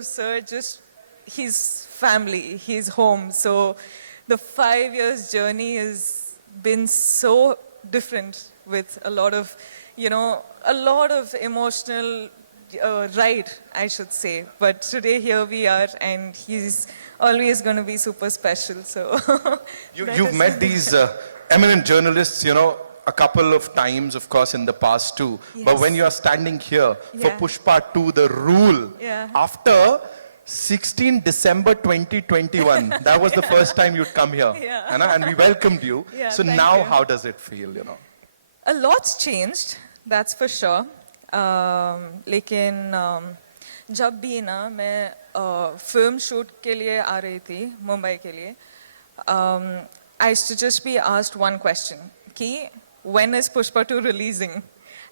Sir, just his family, his home. So the 5 years journey has been so different with a lot of, a lot of emotional ride, I should say. But today here we are, and he's always going to be super special. So You've met these eminent journalists, a couple of times, of course, in the past too. Yes. But when you are standing here for Yeah. Pushpa 2, The Rule, Yeah. after 16 December 2021, that was the first time you'd come here. Yeah. And we welcomed you. Yeah, So thank now you. how does it feel, A lot's changed, that's for sure. लेकिन जब भी ना मैं film shoot के लिए आ रही थी मुंबई के लिए, I used to just be asked one question, कि when is Pushpa 2 releasing?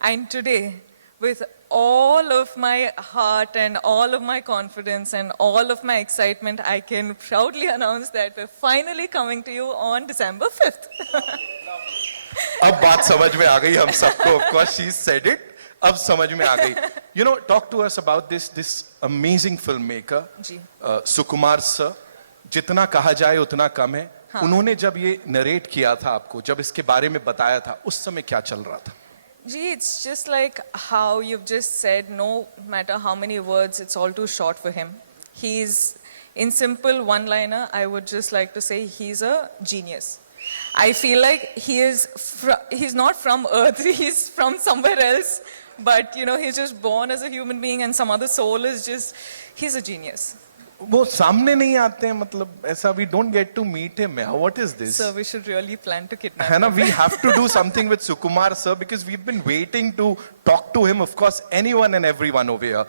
And today, with all of my heart and all of my confidence and all of my excitement, I can proudly announce that we're finally coming to you on December 5th. अब बात समझ में आ गई हम सबको. Of course, she said it. अब समझ में आ गई. Talk to us about this amazing filmmaker, जी. सुकुमार सर. जितना कहा जाए उतना कम है. हाँ. उन्होंने जब ये नरेट किया था आपको, जब इसके बारे में बताया था, उस समय क्या चल रहा था? Gee, it's just like how you've just said, no matter how many words, it's all too short for him. He's, in simple one-liner, I would just like to say he's a genius. I feel like he's not from Earth, he's from somewhere else, but he's just born as a human being and some other soul is just, he's a genius. वो सामने नहीं आते हैं, मतलब ऐसा we don't get to meet him. What is this? So we should really plan to kidnap है ना, him. we have to do something with Sukumar sir because we've been waiting to talk to him. Of course, anyone and everyone over here.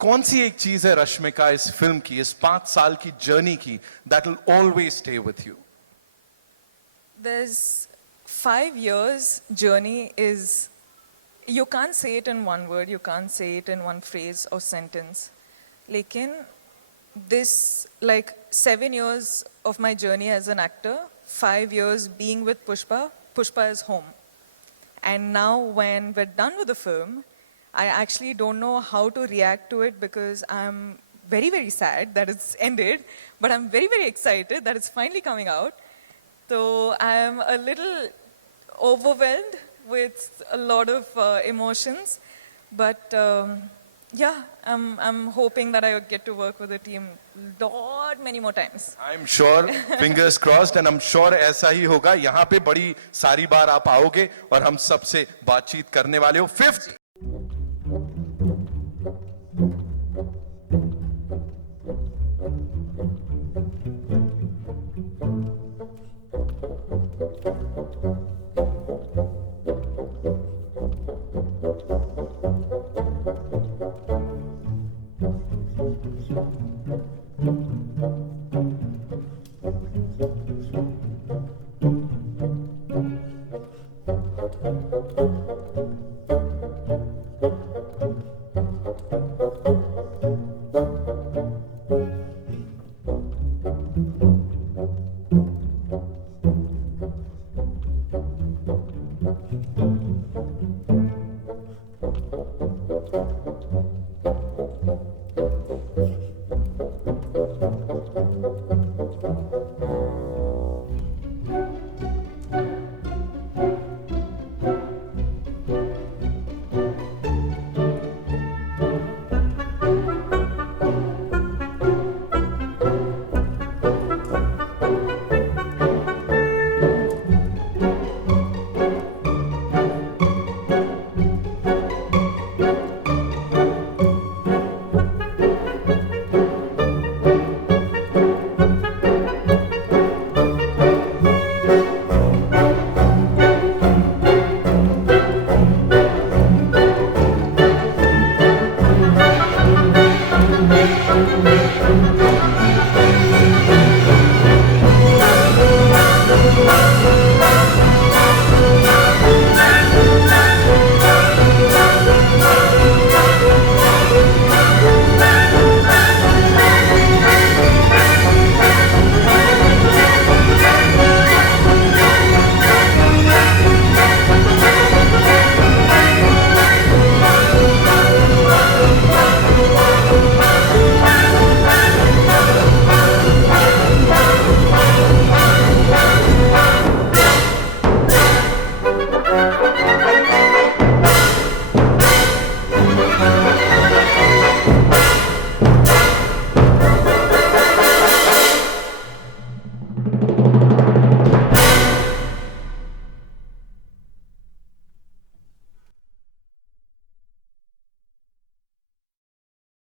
कौन सी एक चीज है रश्मिका इस film की, इस 5 साल की जर्नी की, that will always stay with you? There's 5 years journey is, you can't say it in one word, you can't say it in one phrase or sentence. Lekin, this, like 7 years of my journey as an actor, 5 years being with Pushpa is home. And now when we're done with the film, I actually don't know how to react to it because I'm very, very sad that it's ended, but I'm very, very excited that it's finally coming out. So I'm a little overwhelmed with a lot of emotions, but yeah, I'm hoping that I get to work with the team many more times. I'm sure, fingers crossed, and I'm sure ऐसा ही होगा. यहाँ पे बड़ी सारी बार आप आओगे और हम सबसे बातचीत करने वाले हो. 5th